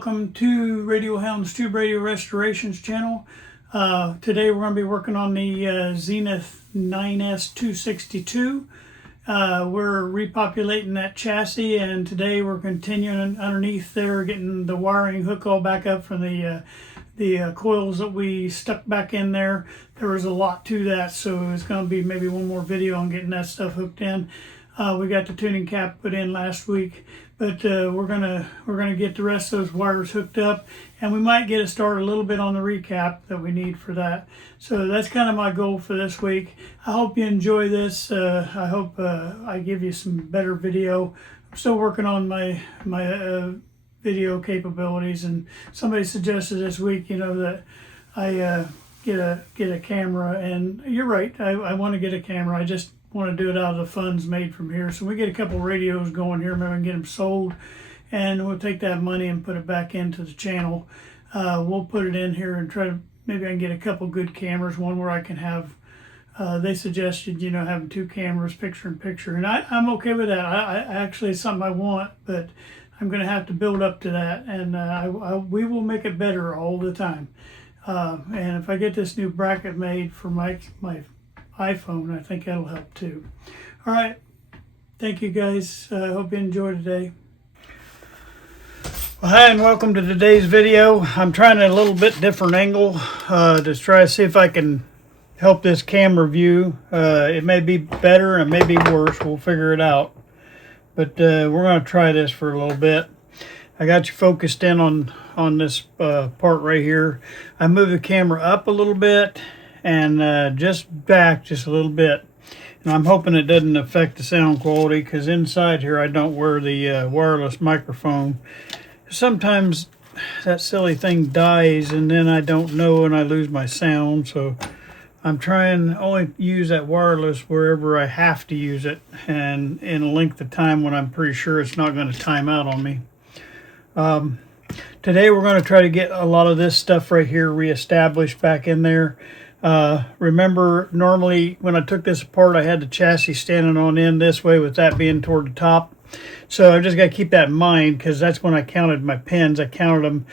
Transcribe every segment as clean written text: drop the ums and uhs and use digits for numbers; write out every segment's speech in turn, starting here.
welcome to Radio Hound's Tube Radio Restorations channel. Today we're going to be working on the Zenith 9S 262. We're repopulating that chassis, and today we're continuing underneath there, getting the wiring hook all back up from the coils that we stuck back in there. There was a lot to that, so it's going to be maybe one more video on getting that stuff hooked in. We got the tuning cap put in last week, but we're gonna get the rest of those wires hooked up, and we might get a start a little bit on the recap that we need for that. So that's kind of my goal for this week. I hope you enjoy this. I hope I give you some better video. I'm still working on my video capabilities, and somebody suggested this week, that I get a camera, and you're right. I want to get a camera. I just want to do it out of the funds made from here. So we get a couple radios going here, maybe we can get them sold, and we'll take that money and put it back into the channel. We'll put it in here and try to, maybe I can get a couple good cameras, one where I can have, they suggested, having two cameras, picture in picture, and I'm okay with that. I actually, it's something I want, but I'm going to have to build up to that, and we will make it better all the time. And if I get this new bracket made for my iPhone, I think that'll help too. All right, thank you guys. I hope you enjoy today. Well, hi and welcome to today's video. I'm trying a little bit different angle to try to see if I can help this camera view. It may be better and it may be worse. We'll figure it out. But we're going to try this for a little bit. I got you focused in on this part right here. I moved the camera up a little bit and just back just a little bit, and I'm hoping it doesn't affect the sound quality, because inside here I don't wear the wireless microphone. Sometimes that silly thing dies and then I don't know and I lose my sound, so I'm trying to only use that wireless wherever I have to use it, and in a length of time when I'm pretty sure it's not going to time out on me. Today we're going to try to get a lot of this stuff right here reestablished back in there. Remember, normally when I took this apart, I had the chassis standing on end this way, with that being toward the top. So I just got to keep that in mind, because that's when I counted my pins. I counted them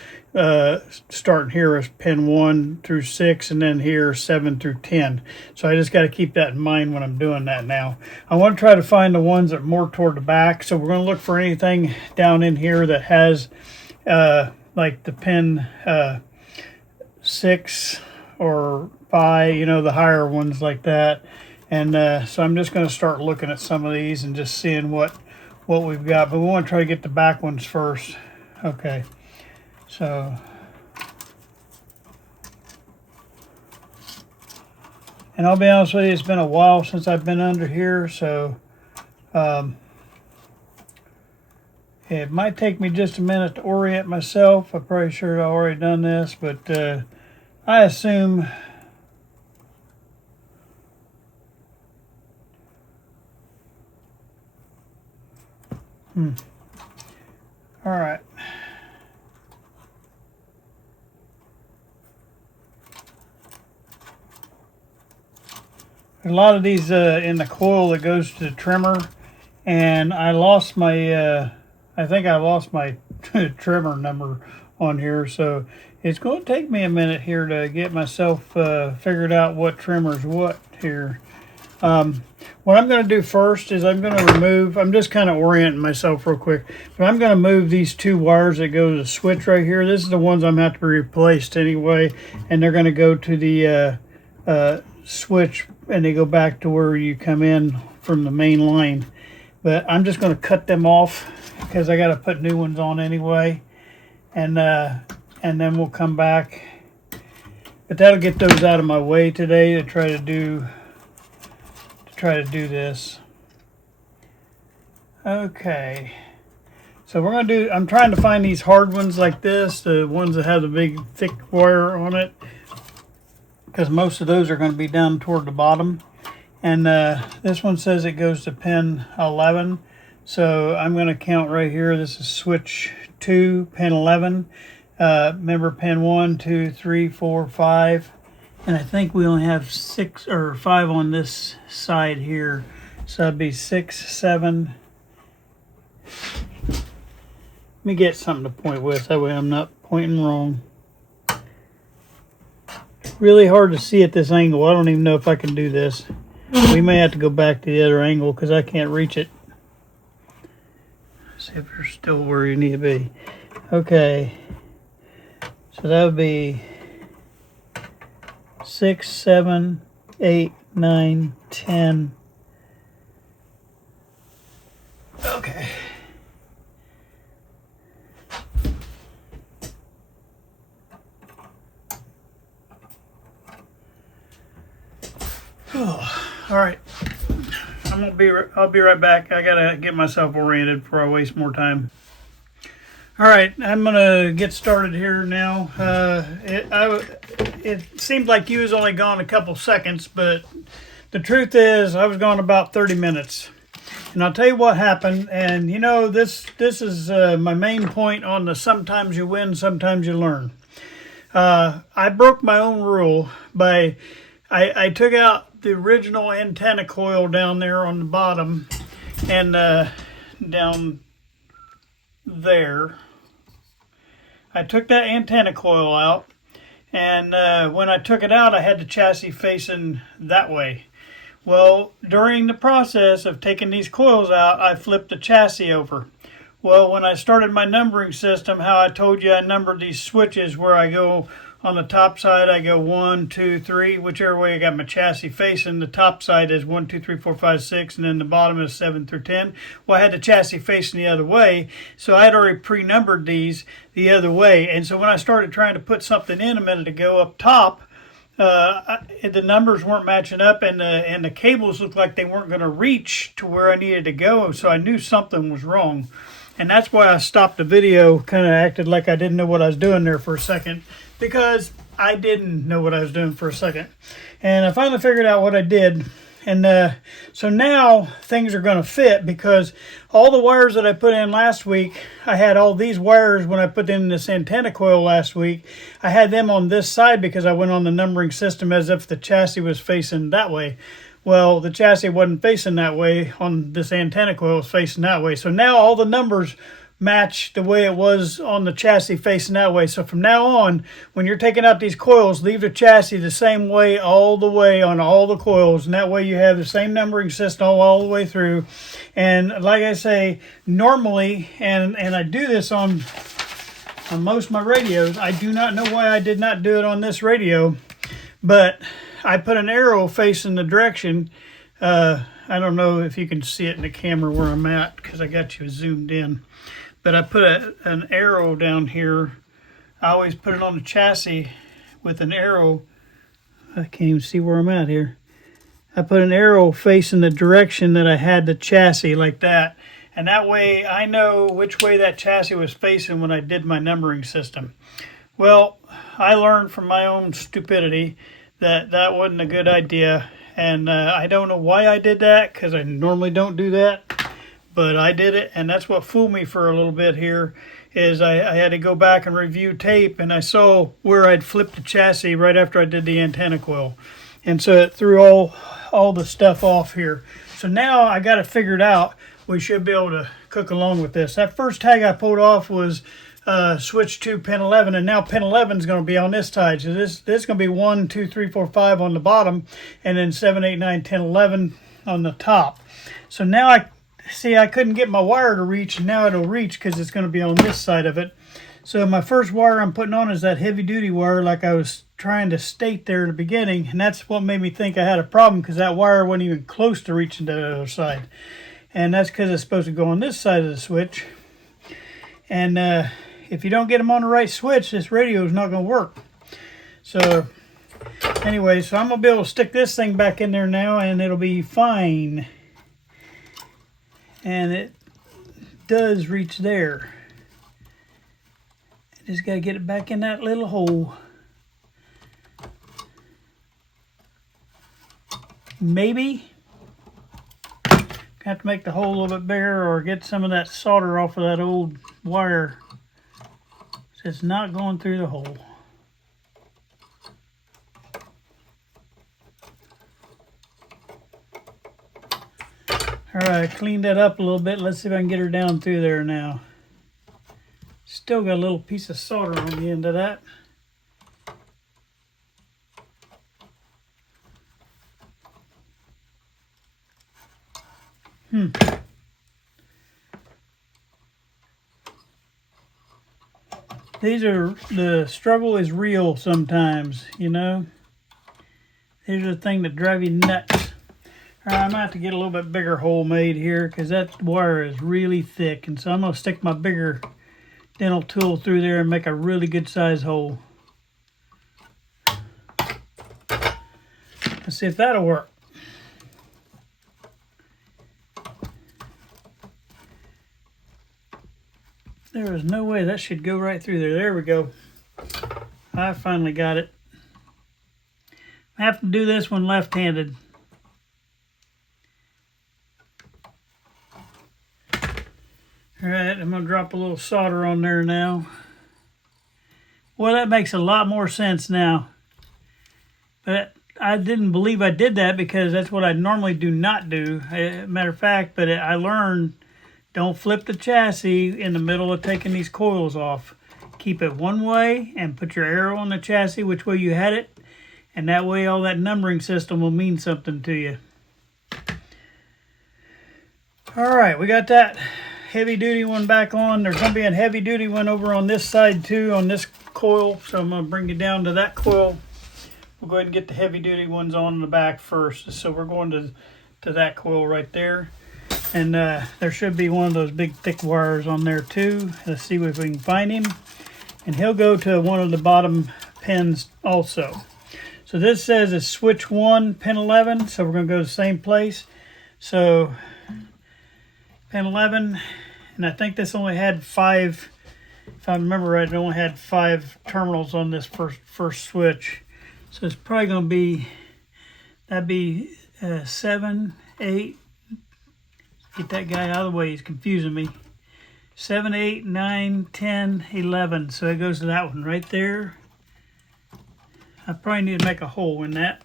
starting here as pin 1 through 6, and then here 7 through 10. So I just got to keep that in mind when I'm doing that now. I want to try to find the ones that are more toward the back. So we're going to look for anything down in here that has like the pin 6 or 5, the higher ones like that. And so I'm just going to start looking at some of these and just seeing what we've got. But we want to try to get the back ones first. Okay, so and I'll be honest with you, it's been a while since I've been under here, so it might take me just a minute to orient myself. I'm pretty sure I've already done this, but I assume all right. There's a lot of these in the coil that goes to the trimmer, and I lost my I think I lost my trimmer number on here, so it's going to take me a minute here to get myself figured out what trimmer's what here. What I'm going to do first is I'm going to remove, I'm just kind of orienting myself real quick, but I'm going to move these two wires that go to the switch right here. This is the ones I'm going to have to be replaced anyway, and they're going to go to the switch, and they go back to where you come in from the main line. But I'm just going to cut them off because I got to put new ones on anyway, and then we'll come back. But that'll get those out of my way today to try to do this. Okay, so we're going to do, I'm trying to find these hard ones like this, the ones that have the big thick wire on it, because most of those are going to be down toward the bottom. And this one says it goes to pin 11, so I'm going to count right here. This is switch 2, pin 11. Remember, pin 1, 2, 3, 4, 5. And I think we only have 6 or 5 on this side here. So that'd be 6, 7, me get something to point with. That way I'm not pointing wrong. Really hard to see at this angle. I don't even know if I can do this. We may have to go back to the other angle because I can't reach it. See if you're still where you need to be. Okay. So that would be 6, 7, 8, 9, 10. Okay. Oh, all right. I'll be right back. I gotta get myself oriented before I waste more time. All right, I'm gonna get started here now. It seemed like you was only gone a couple seconds, but the truth is I was gone about 30 minutes. And I'll tell you what happened. And you know, this is my main point on the sometimes you win, sometimes you learn. I broke my own rule by I took out the original antenna coil down there on the bottom and down there. I took that antenna coil out, and when I took it out, I had the chassis facing that way. Well, during the process of taking these coils out, I flipped the chassis over. Well, when I started my numbering system, how I told you I numbered these switches where I go on the top side, I go 1, 2, 3, whichever way I got my chassis facing. The top side is 1, 2, 3, 4, 5, 6, and then the bottom is 7 through 10. Well, I had the chassis facing the other way, so I had already pre-numbered these the other way. And so when I started trying to put something in a minute ago up top, the numbers weren't matching up, and the cables looked like they weren't going to reach to where I needed to go. So I knew something was wrong, and that's why I stopped the video. Kind of acted like I didn't know what I was doing there for a second, because I didn't know what I was doing for a second. And I finally figured out what I did. And so now things are going to fit, because all the wires that I put in last week, I had all these wires when I put in this antenna coil last week. I had them on this side because I went on the numbering system as if the chassis was facing that way. Well, the chassis wasn't facing that way. On this antenna coil, it was facing that way. So now all the numbers match the way it was on the chassis facing that way. So from now on, when you're taking out these coils, leave the chassis the same way all the way on all the coils, and that way you have the same numbering system all the way through. And like I say, normally, and I do this on most of my radios. I do not know why I did not do it on this radio, but I put an arrow facing the direction. I don't know if you can see it in the camera where I'm at, because I got you zoomed in. But I put an arrow down here. I always put it on the chassis with an arrow. I can't even see where I'm at here. I put an arrow facing the direction that I had the chassis, like that. And that way I know which way that chassis was facing when I did my numbering system. Well, I learned from my own stupidity that that wasn't a good idea. And I don't know why I did that, because I normally don't do that. But I did it, and that's what fooled me for a little bit here, is I had to go back and review tape, and I saw where I'd flipped the chassis right after I did the antenna coil. And so it threw all the stuff off here. So now I got it figured out. We should be able to cook along with this. That first tag I pulled off was switch to pin 11, and now pin 11 is going to be on this side. So this is going to be 1, 2, 3, 4, 5 on the bottom, and then 7, 8, 9, 10, 11 on the top. So now I couldn't get my wire to reach, and now it'll reach because it's going to be on this side of it. So my first wire I'm putting on is that heavy duty wire, like I was trying to state there at the beginning, and that's what made me think I had a problem, because that wire wasn't even close to reaching to the other side. And that's because it's supposed to go on this side of the switch. And if you don't get them on the right switch, this radio is not going to work. So anyway, so I'm going to be able to stick this thing back in there now, and it'll be fine. And it does reach there. I just got to get it back in that little hole. Maybe have to make the hole a little bit bigger, or get some of that solder off of that old wire. So it's not going through the hole. All right, I cleaned that up a little bit. Let's see if I can get her down through there now. still got a little piece of solder on the end of that. The struggle is real sometimes, you know. These are the things that drive you nuts. All right, I'm gonna have to get a little bit bigger hole made here because that wire is really thick, and so I'm gonna stick my bigger dental tool through there and make a really good size hole. Let's see if that'll work. There is no way that should go right through there. There we go. I finally got it. I have to do this one left-handed. All right, I'm going to drop a little solder on there now. Well, that makes a lot more sense now. But I didn't believe I did that because that's what I normally do not do. Matter of fact, but I learned don't flip the chassis in the middle of taking these coils off. Keep it one way and put your arrow on the chassis which way you had it. And that way all that numbering system will mean something to you. All right, we got that heavy duty one back on. There's going to be a heavy duty one over on this side too, on this coil. So I'm going to bring you down to that coil. We'll go ahead and get the heavy duty ones on in the back first. So we're going to that coil right there. And there should be one of those big thick wires on there too. Let's see if we can find him. And he'll go to one of the bottom pins also. So this says it's switch 1, pin 11. So we're going to go to the same place. So pin 11. And I think this only had 5, if I remember right, it only had 5 terminals on this first switch. So it's probably going to be, that'd be 7, 8. Get that guy out of the way, he's confusing me. 7, 8, 9, 10, 11. So it goes to that one right there. I probably need to make a hole in that.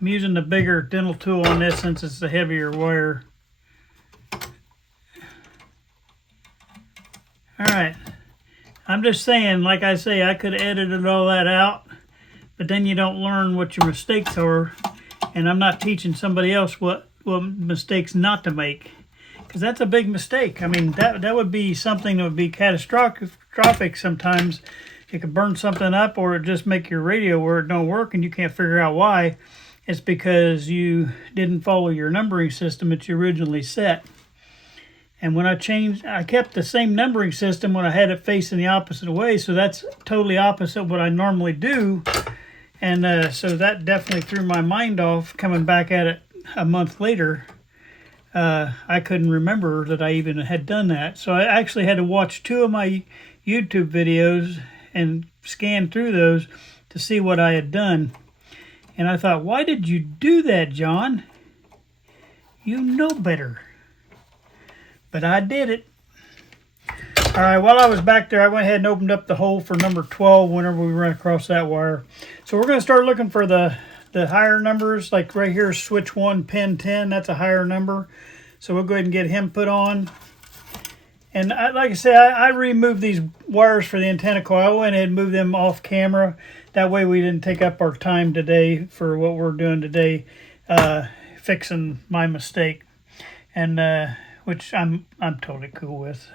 I'm using the bigger dental tool on this since it's the heavier wire. All right. I'm just saying, like I say, I could have edited all that out, but then you don't learn what your mistakes are. And I'm not teaching somebody else what mistakes not to make, because that's a big mistake. I mean, that would be something that would be catastrophic sometimes. It could burn something up, or it just make your radio where it don't work and you can't figure out why. It's because you didn't follow your numbering system that you originally set. And when I changed, I kept the same numbering system when I had it facing the opposite way. So that's totally opposite what I normally do. And so that definitely threw my mind off coming back at it a month later. I couldn't remember that I even had done that. So I actually had to watch 2 of my YouTube videos and scan through those to see what I had done. And I thought, why did you do that, John? You know better. But I did it. All right, while I was back there, I went ahead and opened up the hole for number 12 whenever we run across that wire. So we're going to start looking for the higher numbers. Like right here, switch 1, pin 10. That's a higher number. So we'll go ahead and get him put on. And like I said, I removed these wires for the antenna coil. I went ahead and moved them off camera. That way we didn't take up our time today for what we're doing today, fixing my mistake. And which I'm totally cool with.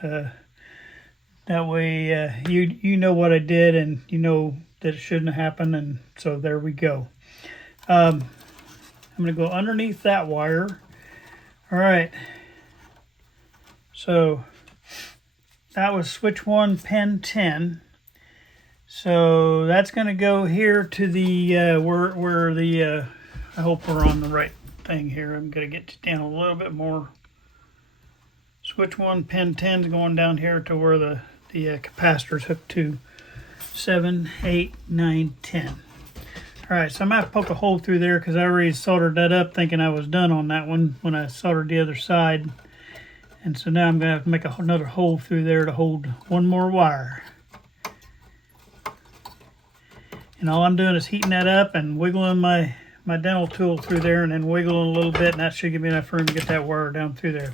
That way you know what I did, and you know that it shouldn't have happened, and so there we go. I'm going to go underneath that wire. All right. So that was switch 1, pin 10. So that's going to go here to the where the I hope we're on the right thing here. I'm going to get down a little bit more. Switch 1, pin 10 is going down here to where the capacitor's hooked to 7, 8, 9, 10. All right, so I'm going to poke a hole through there because I already soldered that up thinking I was done on that one when I soldered the other side. And so now I'm going to have to make another hole through there to hold one more wire. And all I'm doing is heating that up and wiggling my dental tool through there, and then wiggling a little bit, and that should give me enough room to get that wire down through there.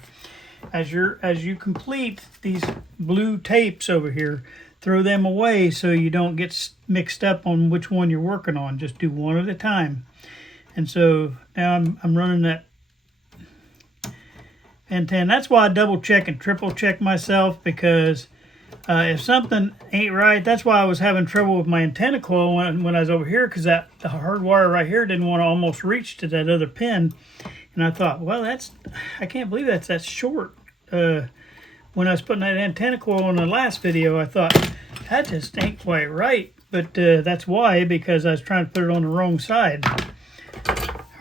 As you complete these blue tapes over here, throw them away so you don't get mixed up on which one you're working on. Just do one at a time. And so now I'm running that pen 10. That's why I double check and triple check myself, because if something ain't right, that's why I was having trouble with my antenna coil when I was over here, because the hard wire right here didn't want to almost reach to that other pin. And I thought, well, I can't believe that's short. When I was putting that antenna coil in the last video, I thought, that just ain't quite right. But that's why, because I was trying to put it on the wrong side.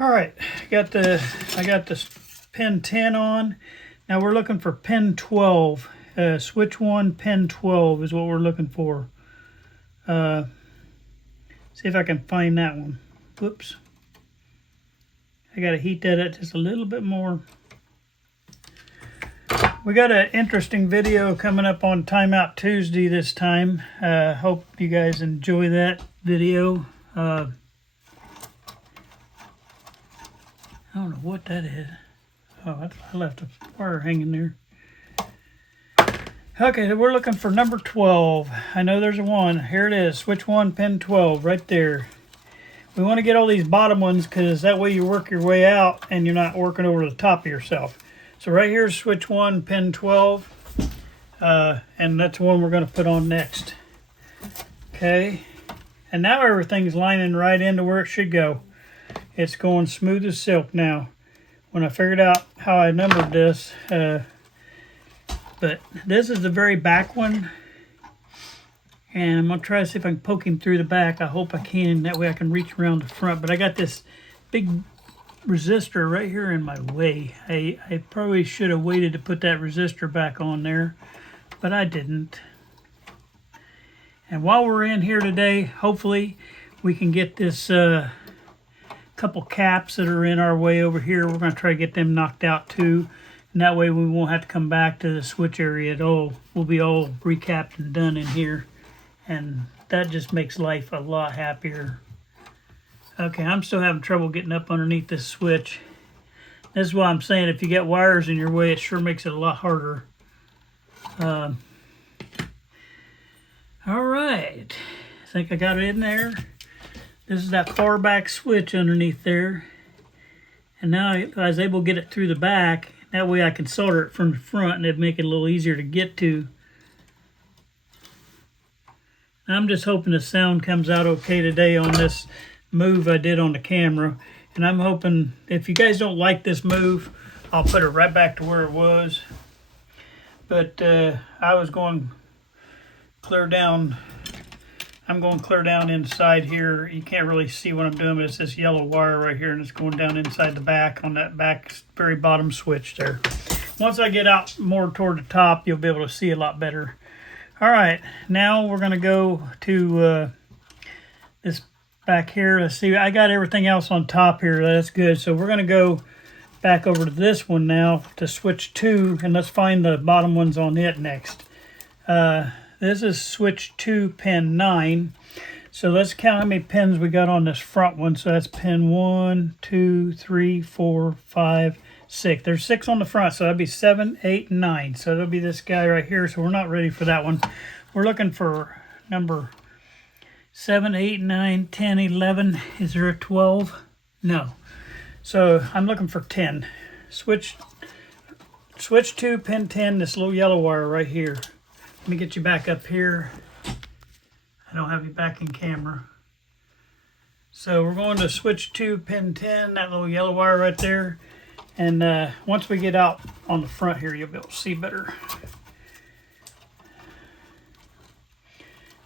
All right, I got this pin 10 on. Now we're looking for pin 12. Switch 1, pin 12 is what we're looking for. See if I can find that one. Whoops. I got to heat that up just a little bit more. We got an interesting video coming up on Timeout Tuesday this time. Hope you guys enjoy that video. I don't know what that is. Oh, I left a wire hanging there. Okay, we're looking for number 12. I know there's a 1. Here it is. Switch 1, pin 12, right there. We want to get all these bottom ones, because that way you work your way out and you're not working over the top of yourself. So right here is switch 1, pin 12. And that's the one we're going to put on next. Okay. And now everything's lining right into where it should go. It's going smooth as silk now. When I figured out how I numbered this, but this is the very back one, and I'm going to try to see if I can poke him through the back. I hope I can, that way I can reach around the front. But I got this big resistor right here in my way. I probably should have waited to put that resistor back on there, but I didn't. And while we're in here today, hopefully we can get this couple caps that are in our way over here. We're going to try to get them knocked out too. And that way we won't have to come back to the switch area at all. We'll be all recapped and done in here. And that just makes life a lot happier. Okay, I'm still having trouble getting up underneath this switch. This is why I'm saying if you get wires in your way, it sure makes it a lot harder. All right, I think I got it in there. This is that far back switch underneath there. And now I was able to get it through the back. That way I can solder it from the front, and it'd make it a little easier to get to. I'm just hoping the sound comes out okay today on this move I did on the camera. And I'm hoping, if you guys don't like this move, I'll put it right back to where it was. But I was going clear down. I'm going clear down inside here. You can't really see what I'm doing, but it's this yellow wire right here, and it's going down inside the back on that back very bottom switch there. Once I get out more toward the top, you'll be able to see a lot better. All right, now we're going to go to this back here. Let's see, I got everything else on top here. That's good. So we're going to go back over to this one now to switch 2, and let's find the bottom ones on it next. This is switch 2, pin 9. So let's count how many pins we got on this front one. So that's pin 1, 2, 3, 4, 5, 6. There's 6 on the front, so that'd be 7, 8, 9. So that'll be this guy right here. So we're not ready for that one. We're looking for number 7, 8, 9, 10, 11. Is there a 12? No. So I'm looking for 10. Switch 2, pin 10, this little yellow wire right here. Let me get you back up here. I don't have you back in camera. So we're going to switch 2, pin 10, that little yellow wire right there. And once we get out on the front here, you'll be able to see better.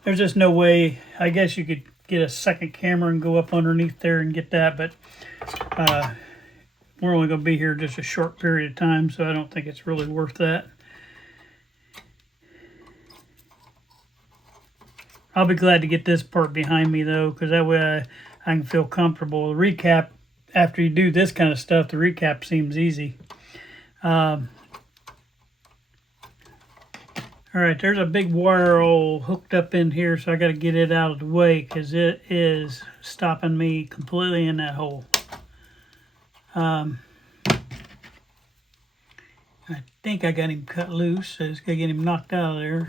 There's just no way, I guess you could get a second camera and go up underneath there and get that, but we're only going to be here just a short period of time, so I don't think it's really worth that. I'll be glad to get this part behind me though, because that way I can feel comfortable. The recap, after you do this kind of stuff, the recap seems easy. All All right, there's a big wire all hooked up in here, so I got to get it out of the way because it is stopping me completely in that hole. I think I got him cut loose, so I just got to get him knocked out of there.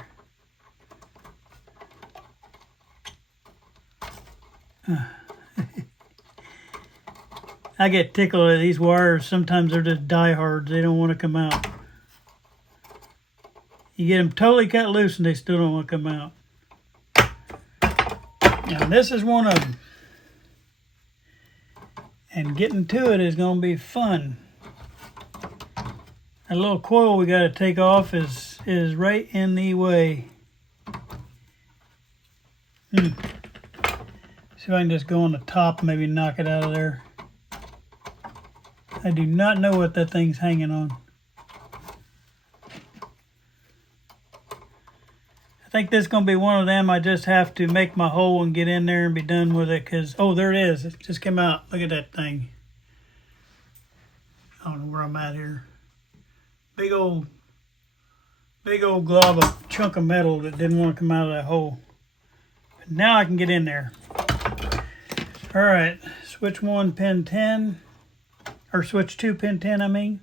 I get tickled at these wires. Sometimes they're just diehards. They don't want to come out. You get them totally cut loose and they still don't want to come out. And this is one of them. And getting to it is going to be fun. That little coil we got to take off is right in the way. See if I can just go on the top and maybe knock it out of there. I do not know what that thing's hanging on. I think this is going to be one of them. I just have to make my hole and get in there and be done with it. Because, oh, there it is. It just came out. Look at that thing. I don't know where I'm at here. Big old glob of chunk of metal that didn't want to come out of that hole. But now I can get in there. All right. Switch 1, pin 10. Or switch 2, pin 10, I mean.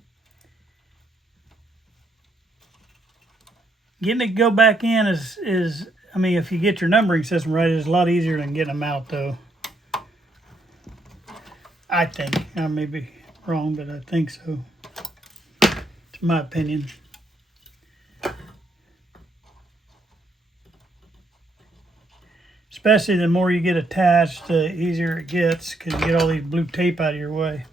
Getting it to go back in is, I mean, if you get your numbering system right, it's a lot easier than getting them out, though. I think. I may be wrong, but I think so. It's my opinion. Especially the more you get attached, the easier it gets because you get all these blue tape out of your way.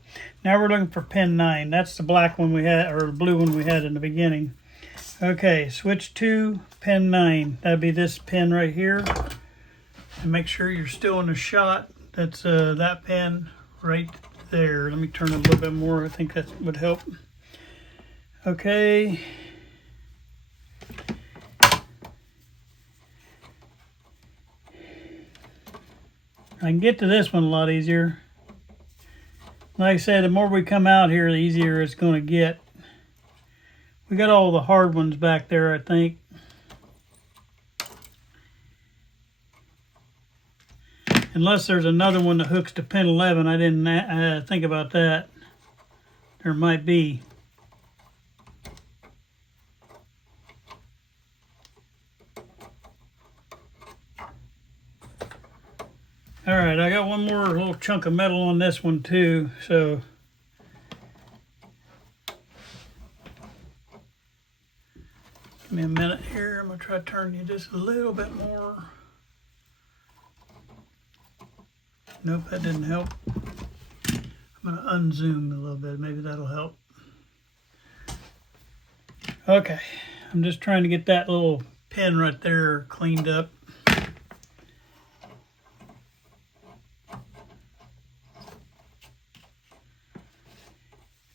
Now we're looking for pin 9. That's the black one we had, or the blue one we had in the beginning. Okay, switch 2, pin 9. That'd be this pin right here. And make sure you're still in the shot. That's that pin right there. Let me turn it a little bit more. I think that would help. Okay. I can get to this one a lot easier. Like I said, the more we come out here, the easier it's going to get. We got all the hard ones back there, I think. Unless there's another one that hooks to pin 11. I didn't think about that. There might be. All right, I got one more little chunk of metal on this one too, so give me a minute here. I'm gonna try to turn you just a little bit more. Nope, that didn't help. I'm gonna unzoom a little bit, maybe that'll help. Okay, I'm just trying to get that little pin right there cleaned up.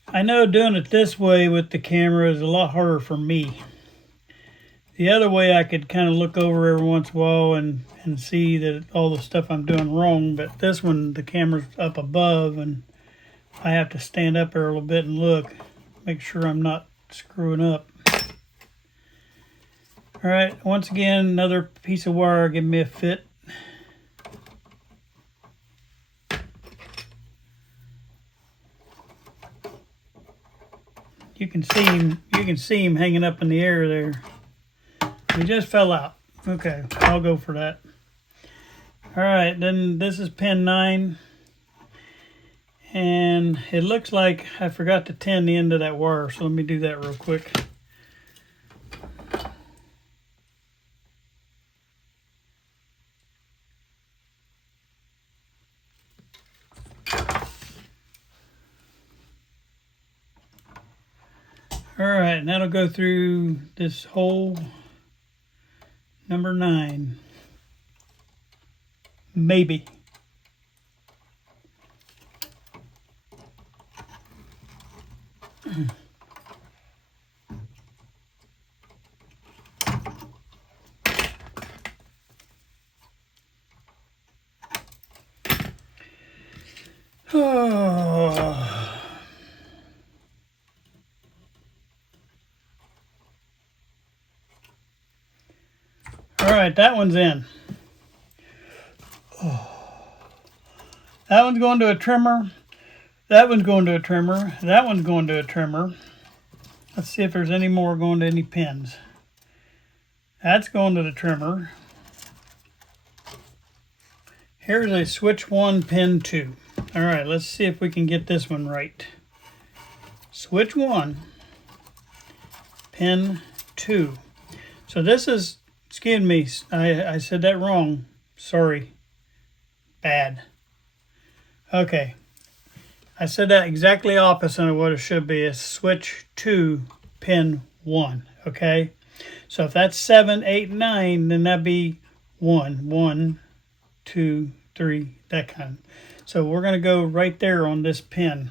I know doing it this way with the camera is a lot harder for me. The other way I could kind of look over every once in a while and see that all the stuff I'm doing wrong, but this one, the camera's up above and I have to stand up there a little bit and look, make sure I'm not screwing up. All right, once again, another piece of wire, give me a fit. You can see him hanging up in the air there. He just fell out. Okay, I'll go for that. All right, then this is pin 9. And it looks like I forgot to tin the end of that wire, so let me do that real quick. All right, and that'll go through this hole number 9. Maybe. Oh. right, that one's in. Oh. That one's going to a trimmer. That one's going to a trimmer. That one's going to a trimmer. Let's see if there's any more going to any pins. That's going to the trimmer. Here's a switch 1, pin 2. All right, let's see if we can get this one right. Switch 1, pin 2. So this is, excuse me, I said that wrong. Sorry. Bad. Okay. I said that exactly opposite of what it should be. It's switch 2, pin 1. Okay? So if that's 7, 8, 9, then that'd be 1. 1, 2, 3, that kind. So we're going to go right there on this pin.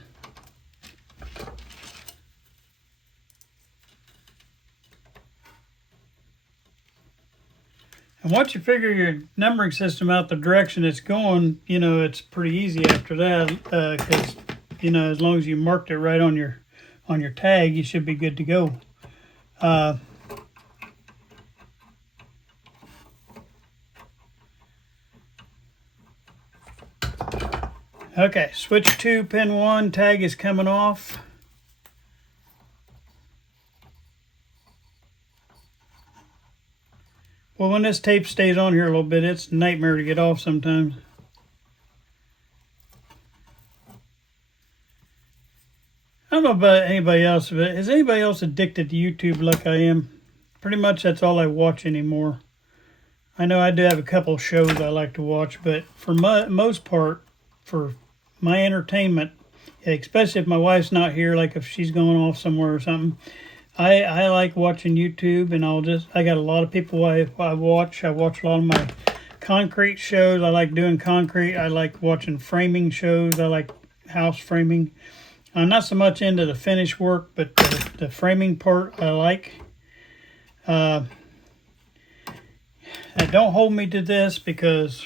And once you figure your numbering system out the direction it's going, you know, it's pretty easy after that, because, you know, as long as you marked it right on your tag, you should be good to go. Okay, switch 2, pin 1, tag is coming off. Well, when this tape stays on here a little bit, it's a nightmare to get off sometimes. I don't know about anybody else, but is anybody else addicted to YouTube like I am? Pretty much that's all I watch anymore. I know I do have a couple shows I like to watch, but for most part, for my entertainment, especially if my wife's not here, like if she's going off somewhere or something, I like watching YouTube, and I got a lot of people I watch. I watch a lot of my concrete shows. I like doing concrete. I like watching framing shows. I like house framing. I'm not so much into the finish work, but the framing part I like. Don't hold me to this, because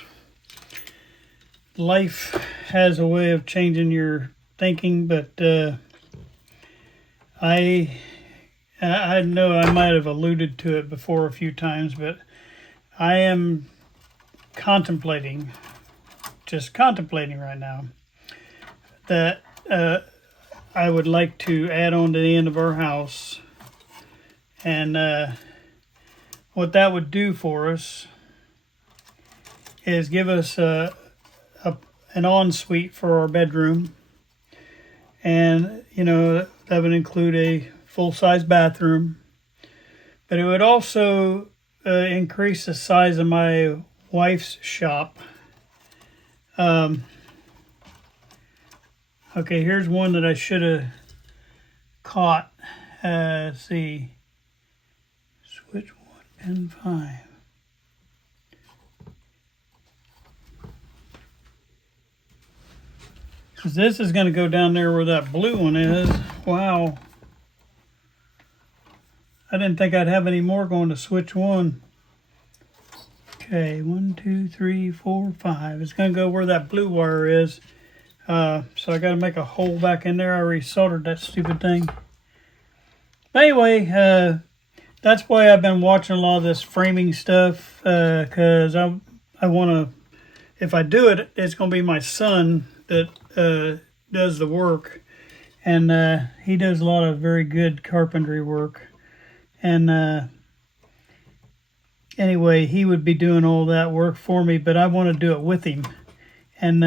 life has a way of changing your thinking, but I know I might have alluded to it before a few times, but I am just contemplating right now, that I would like to add on to the end of our house. And what that would do for us is give us an ensuite for our bedroom. And, you know, that would include a full-size bathroom, but it would also increase the size of my wife's shop. Okay, here's one that I should have caught. Let's see, switch 1, pin 5. Because this is going to go down there where that blue one is. Wow. I didn't think I'd have any more going to switch 1. Okay, 1, 2, 3, 4, 5. It's going to go where that blue wire is. So I got to make a hole back in there. I already soldered that stupid thing. But anyway, that's why I've been watching a lot of this framing stuff. Because I want to, if I do it, it's going to be my son that does the work. And he does a lot of very good carpentry work. And anyway, he would be doing all that work for me, but I want to do it with him. And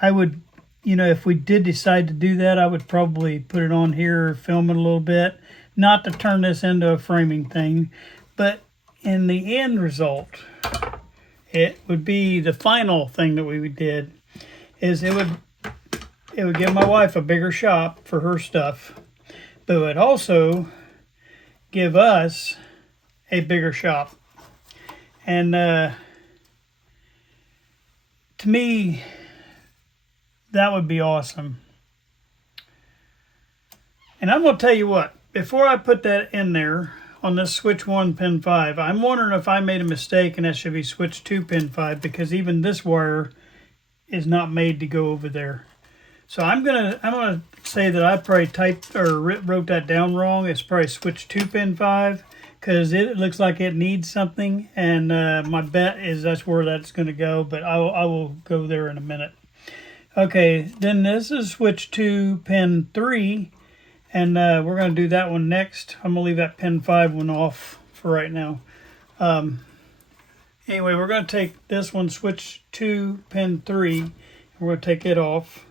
I would, you know, if we did decide to do that, I would probably put it on here, film it a little bit, not to turn this into a framing thing, but in the end result, it would be the final thing that we did, is it would give my wife a bigger shop for her stuff, but it would also give us a bigger shop. And to me, that would be awesome. And I'm going to tell you what, before I put that in there on this switch 1, pin 5, I'm wondering if I made a mistake and that should be switch 2, pin 5, because even this wire is not made to go over there. So I'm gonna say that I probably typed or wrote that down wrong. It's probably switch 2, pin 5, because it looks like it needs something, and my bet is that's where that's going to go, but I will go there in a minute. Okay, then this is switch to pin 3, and we're going to do that one next. I'm going to leave that pin 5 one off for right now. Anyway, we're going to take this one, switch to pin 3, and we're going to take it off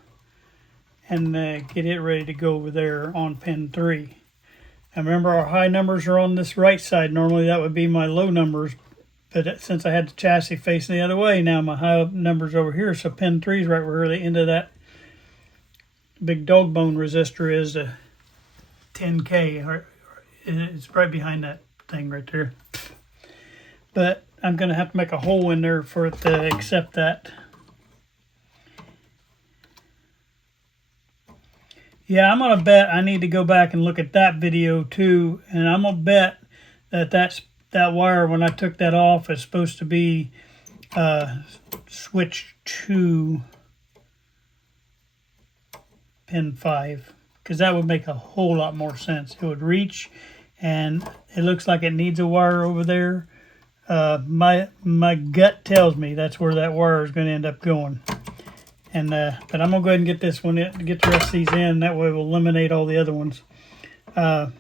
and get it ready to go over there on pin 3. Now remember, our high numbers are on this right side. Normally that would be my low numbers, but since I had the chassis facing the other way, now my high numbers over here. So pin 3 is right where the end of that big dog bone resistor is, a 10K. It's right behind that thing right there. But I'm going to have to make a hole in there for it to accept that. Yeah, I'm going to bet I need to go back and look at that video too. And I'm going to bet that that wire, when I took that off, is supposed to be switch to pin 5. Because that would make a whole lot more sense. It would reach, and it looks like it needs a wire over there. My gut tells me that's where that wire is going to end up going. And but I'm gonna go ahead and get this one, get the rest of these in. That way we'll eliminate all the other ones. All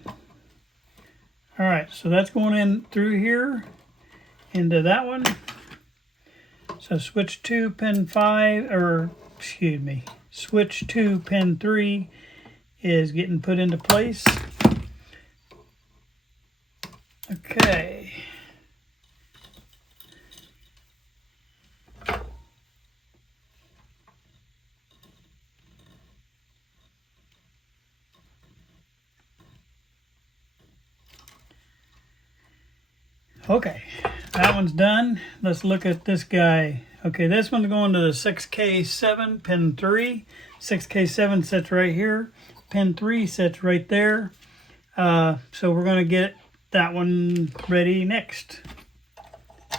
right, so that's going in through here into that one. So switch to pin 5, or excuse me, switch to pin 3 is getting put into place. Okay. Okay, that one's done. Let's look at this guy. Okay, this one's going to the 6K7 pin 3. 6K7 sits right here. Pin 3 sits right there. So we're going to get that one ready next.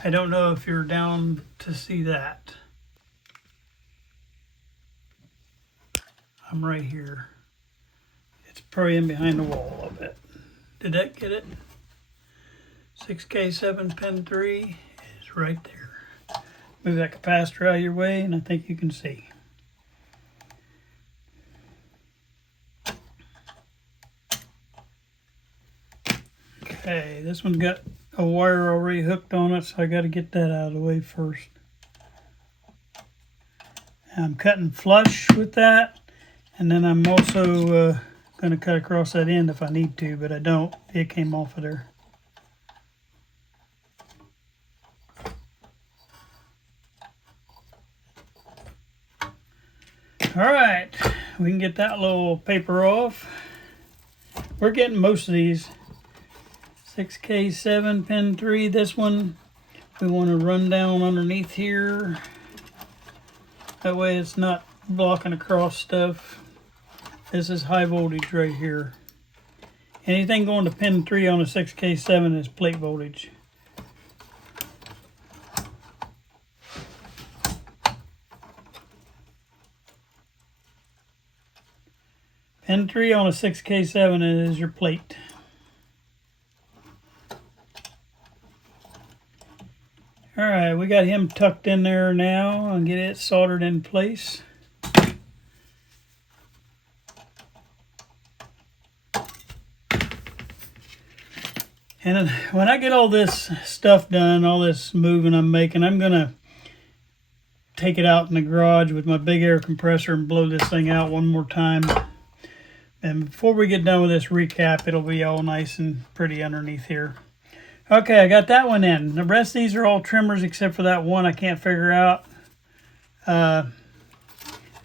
I don't know if you're down to see that. I'm right here. It's probably in behind the wall a little bit. Did that get it? 6K7 pin 3 is right there. Move that capacitor out of your way, and I think you can see. Okay, this one's got a wire already hooked on it, so I got to get that out of the way first. I'm cutting flush with that, and then I'm also going to cut across that end if I need to, but I don't. It came off of there. All right, we can get that little paper off. We're getting most of these. 6K7 pin 3, this one we want to run down underneath here. That way it's not blocking across stuff. This is high voltage right here. Anything going to pin 3 on a 6K7 is plate voltage. Pin 3 on a 6K7 is your plate. Alright, we got him tucked in there now and get it soldered in place. And when I get all this stuff done, all this moving I'm making, I'm going to take it out in the garage with my big air compressor and blow this thing out one more time. And before we get done with this recap, it'll be all nice and pretty underneath here. Okay, I got that one in. The rest of these are all trimmers except for that one I can't figure out.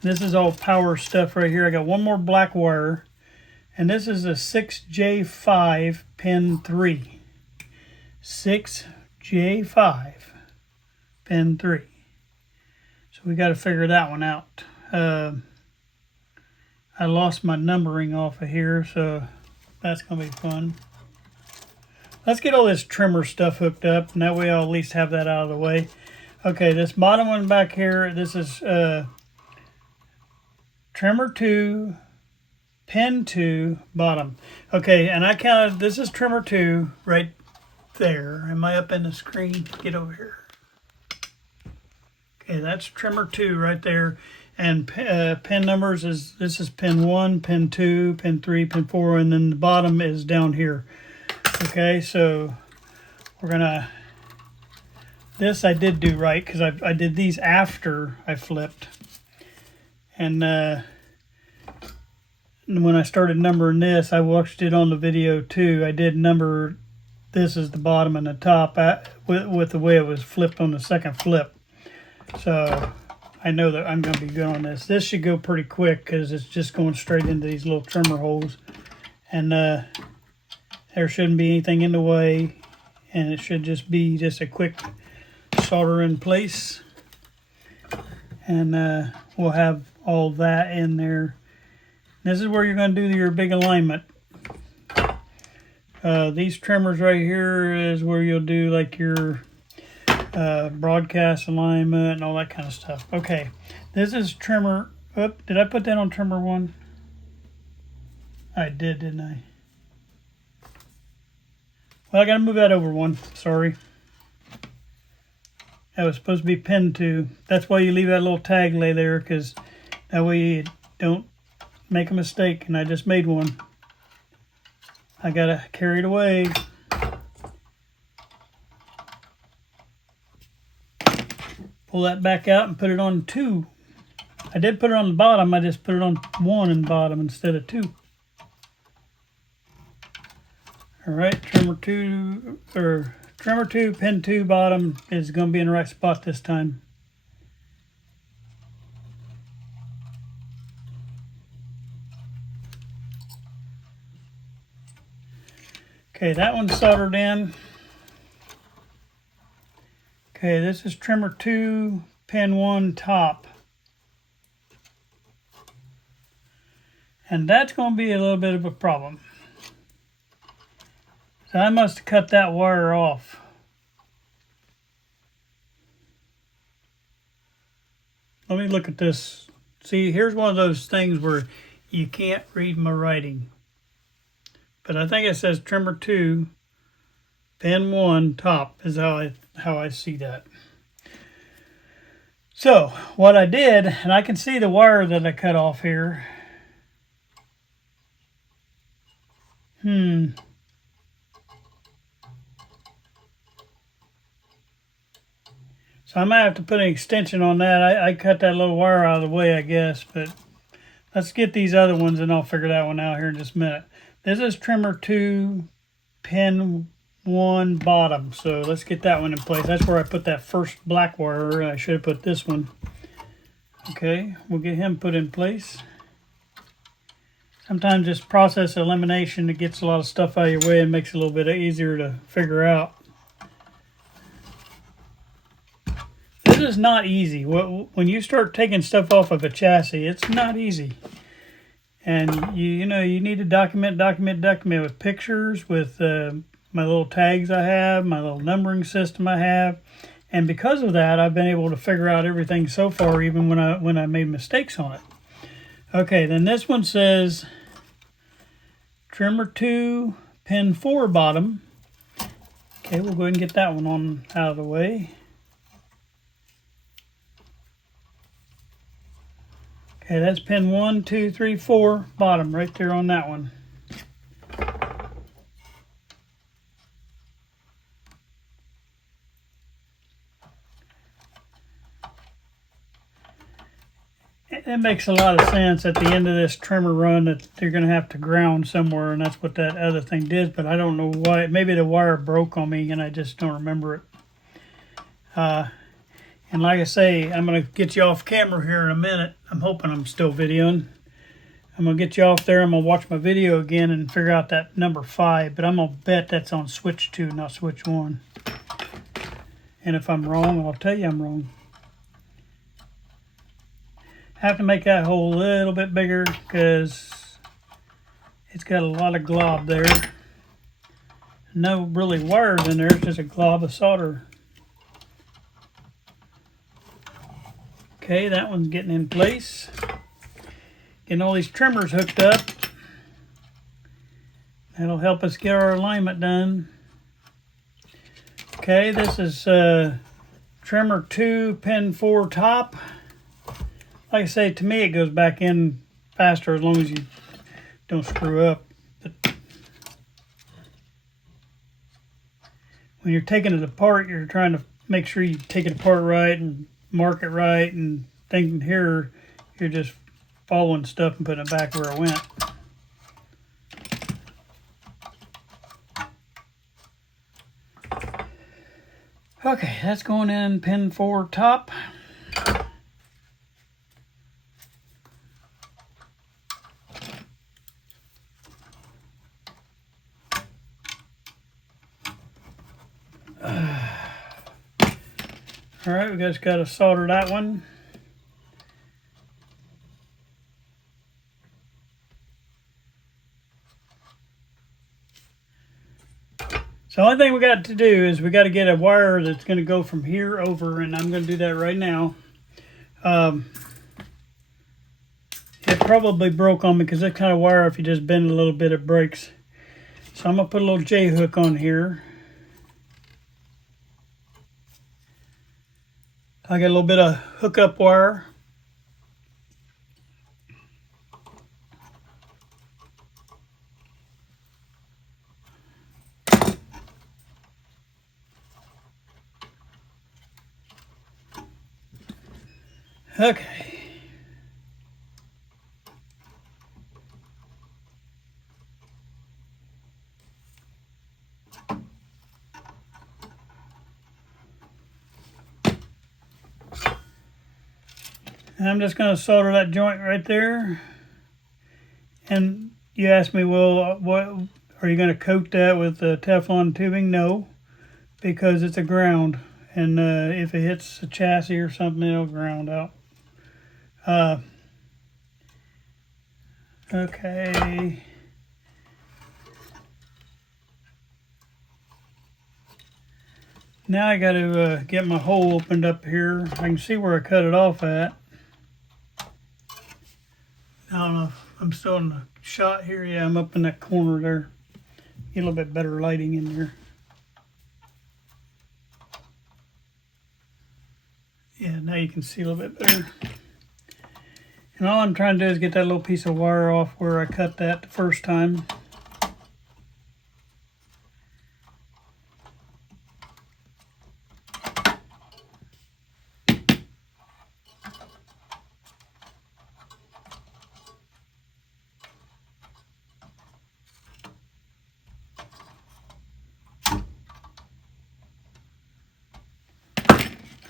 This is all power stuff right here. I got one more black wire. And this is a 6J5 pin 3. 6J5 pin 3. So we got to figure that one out. I lost my numbering off of here, so that's going to be fun. Let's get all this trimmer stuff hooked up, and that way I'll at least have that out of the way. Okay, this bottom one back here, this is trimmer 2, pin 2, bottom. Okay, and I counted, this is trimmer 2 right there. Am I up in the screen? Get over here. Okay, that's trimmer 2 right there. And pin numbers is, this is pin 1, pin 2, pin 3, pin 4, and then the bottom is down here. Okay, so we're gonna, this I did do right because I did these after I flipped. And when I started numbering this, I watched it on the video too. I did number, this is the bottom and the top with the way it was flipped on the second flip. So I know that I'm going to be good on this. This should go pretty quick because it's just going straight into these little trimmer holes. And there shouldn't be anything in the way. And it should just be just a quick solder in place. And we'll have all that in there. This is where you're going to do your big alignment. These trimmers right here is where you'll do like your broadcast alignment and all that kind of stuff. Okay, this is trimmer. Oh, did I put that on trimmer 1? I did, didn't I? Well, I got to move that over 1. Sorry. That was supposed to be pin 2. That's why you leave that little tag lay there, because that way you don't make a mistake. And I just made one. I got to carry it away. Pull that back out and put it on 2. I did put it on the bottom. I just put it on 1 in the bottom instead of 2. All right, trimmer 2, pin 2 bottom is going to be in the right spot this time. Okay, that one's soldered in. Okay, this is trimmer 2, pin 1 top. And that's going to be a little bit of a problem. So I must have cut that wire off. Let me look at this. See, here's one of those things where you can't read my writing. But I think it says trimmer 2, pin 1 top is how I see that. So what I did, and I can see the wire that I cut off here. So I might have to put an extension on that. I cut that little wire out of the way, I guess. But let's get these other ones and I'll figure that one out here in just a minute. This is trimmer 2, pin 1 bottom. So let's get that one in place. That's where I put that first black wire. I should have put this one. Okay, we'll get him put in place. Sometimes this process elimination, it gets a lot of stuff out of your way and makes it a little bit easier to figure out. This is not easy. When you start taking stuff off of a chassis, it's not easy. And you know, you need to document with pictures, with my little tags I have, my little numbering system I have. And because of that, I've been able to figure out everything so far, even when I made mistakes on it. Okay, then this one says trimmer 2, pin 4 bottom. Okay, we'll go ahead and get that one on out of the way. Okay, that's pin 1, 2, 3, 4 bottom right there on that one. It makes a lot of sense at the end of this trimmer run that they're going to have to ground somewhere, and that's what that other thing did, but I don't know why. Maybe the wire broke on me and I just don't remember it. And like I say, I'm going to get you off camera here in a minute. I'm hoping I'm still videoing. I'm going to get you off there. I'm going to watch my video again and figure out that number 5, but I'm going to bet that's on switch 2, not switch 1. And if I'm wrong, I'll tell you I'm wrong. Have to make that hole a little bit bigger because it's got a lot of glob there. No really wires in there, it's just a glob of solder. Okay, that one's getting in place. Getting all these trimmers hooked up. That'll help us get our alignment done. Okay, this is trimmer 2, pin 4 top. Like I say, to me it goes back in faster as long as you don't screw up. But when you're taking it apart, you're trying to make sure you take it apart right and mark it right, and thinking here you're just following stuff and putting it back where it went. Okay, that's going in pin 4 top. All right, we just got to solder that one. So the only thing we got to do is we got to get a wire that's going to go from here over, and I'm going to do that right now. It probably broke on me because that kind of wire, if you just bend a little bit, it breaks. So I'm going to put a little J hook on here. I got a little bit of hookup wire. Okay. And I'm just going to solder that joint right there. And you asked me, well, what are you going to coat that with Teflon tubing? No, because it's a ground, and if it hits a chassis or something, it'll ground out. Okay. Now I got to get my hole opened up here. I can see where I cut it off at. I don't know if I'm still in the shot here. Yeah, I'm up in that corner there. Get a little bit better lighting in there. Yeah, now you can see a little bit better. And all I'm trying to do is get that little piece of wire off where I cut that the first time.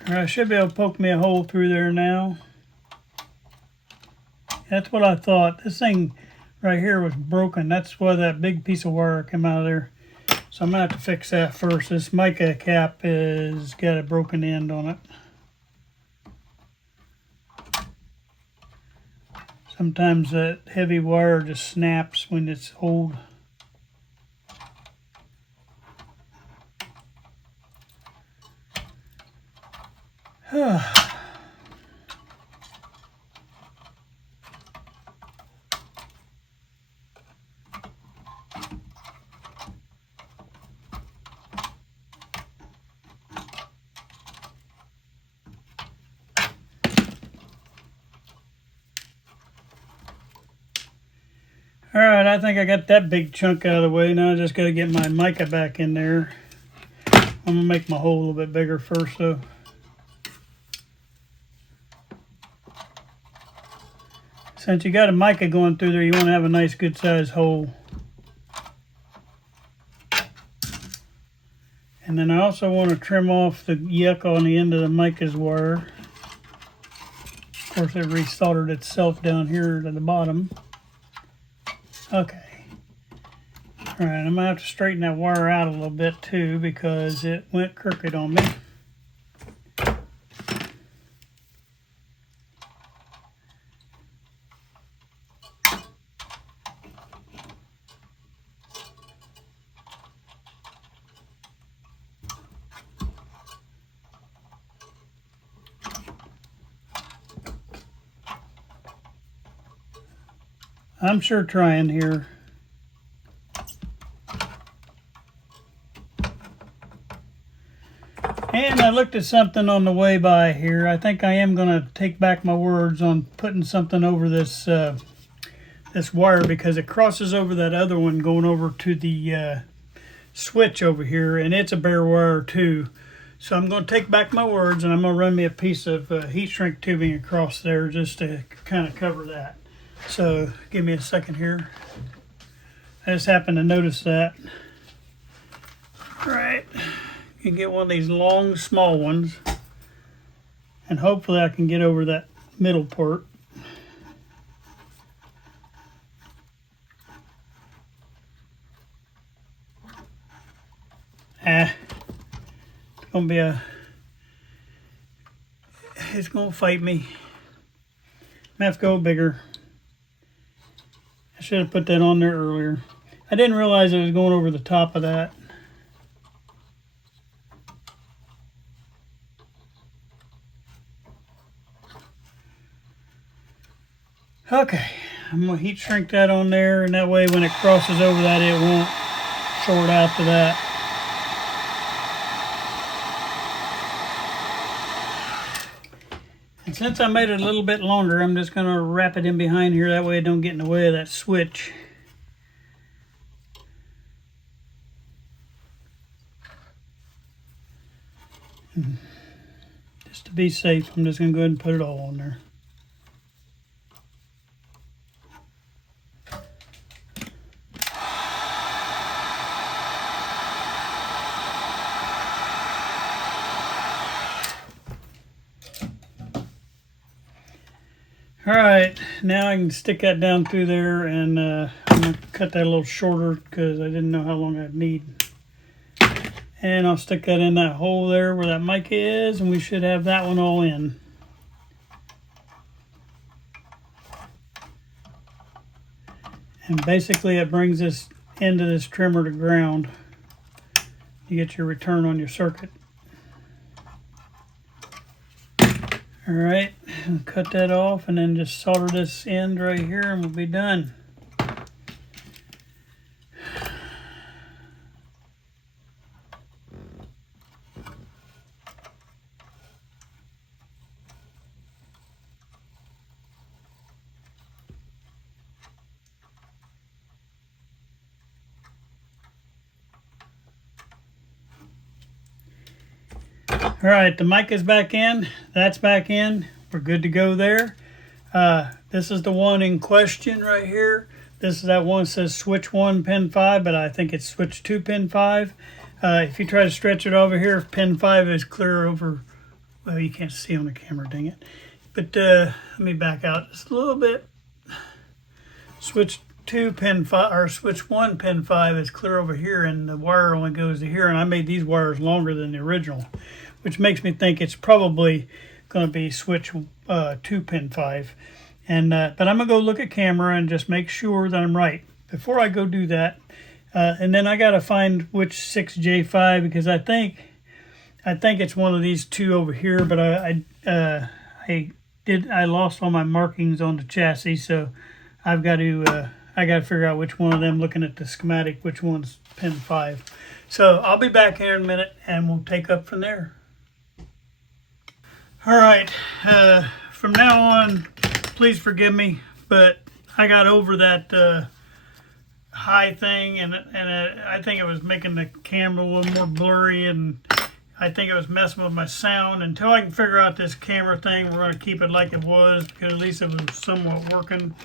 All right, I should be able to poke me a hole through there now. That's what I thought. This thing right here was broken. That's why that big piece of wire came out of there. So I'm gonna have to fix that first. This mica cap has got a broken end on it. Sometimes that heavy wire just snaps when it's old. All right, I think I got that big chunk out of the way. Now I just got to get my mica back in there. I'm going to make my hole a little bit bigger first, though. Since you got a mica going through there, you want to have a nice good sized hole. And then I also want to trim off the yuck on the end of the mica's wire. Of course, it resoldered itself down here to the bottom. Okay. All right, I'm going to have to straighten that wire out a little bit too because it went crooked on me. I'm sure trying here. looked at something on the way by here. I think I am going to take back my words on putting something over this this wire, because it crosses over that other one going over to the switch over here, and it's a bare wire too. So I'm going to take back my words, and I'm going to run me a piece of heat shrink tubing across there just to kind of cover that. So give me a second here. I just happened to notice that. All right, you can get one of these long, small ones, and hopefully I can get over that middle part. It's gonna fight me. I have to go bigger. I should have put that on there earlier. I didn't realize it was going over the top of that. Okay, I'm gonna heat shrink that on there, and that way when it crosses over that, it won't short out to that. And since I made it a little bit longer, I'm just going to wrap it in behind here. That way it don't get in the way of that switch. Just to be safe, I'm just going to go ahead and put it all on there. All right, now I can stick that down through there, and I'm going to cut that a little shorter because I didn't know how long I'd need. And I'll stick that in that hole there where that mic is, and we should have that one all in. And basically it brings this end of this trimmer to ground. You get your return on your circuit. All right, cut that off and then just solder this end right here and we'll be done. All right, the mic is back in. That's back in. We're good to go there. This is the one in question right here. This is that one that says switch 1, pin 5, but I think it's switch 2, pin 5. If you try to stretch it over here, if pin 5 is clear over, well, you can't see on the camera, dang it. But let me back out just a little bit. Switch 2, pin 5, or switch 1, pin 5 is clear over here, and the wire only goes to here, and I made these wires longer than the original, which makes me think it's probably going to be switch 2, pin 5. And but I'm going to go look at camera and just make sure that I'm right before I go do that. And then I got to find which 6J5, because I think it's one of these two over here, but I lost all my markings on the chassis, so I got to figure out which one of them, looking at the schematic, which one's pin 5. So I'll be back here in a minute and we'll take up from there. All right, from now on, please forgive me, but I got over that high thing, and I think it was making the camera a little more blurry, and I think it was messing with my sound. Until I can figure out this camera thing, we're going to keep it like it was, because at least it was somewhat working.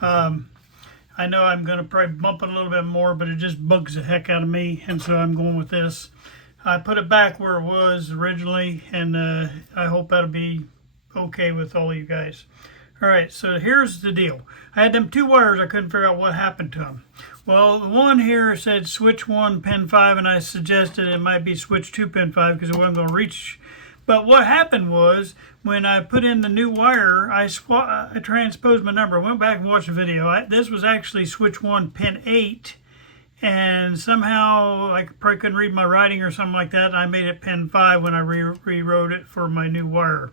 I know I'm going to probably bump it a little bit more, but it just bugs the heck out of me, and so I'm going with this. I put it back where it was originally, and I hope that'll be okay with all you guys. All right, so here's the deal. I had them two wires. I couldn't figure out what happened to them. Well, the one here said switch 1, pin 5, and I suggested it might be switch 2, pin 5, because it wasn't going to reach. But what happened was, when I put in the new wire, I transposed my number. I went back and watched the video. This was actually switch 1, pin 8. And somehow I probably couldn't read my writing or something like that. And I made it pin 5 when I rewrote it for my new wire.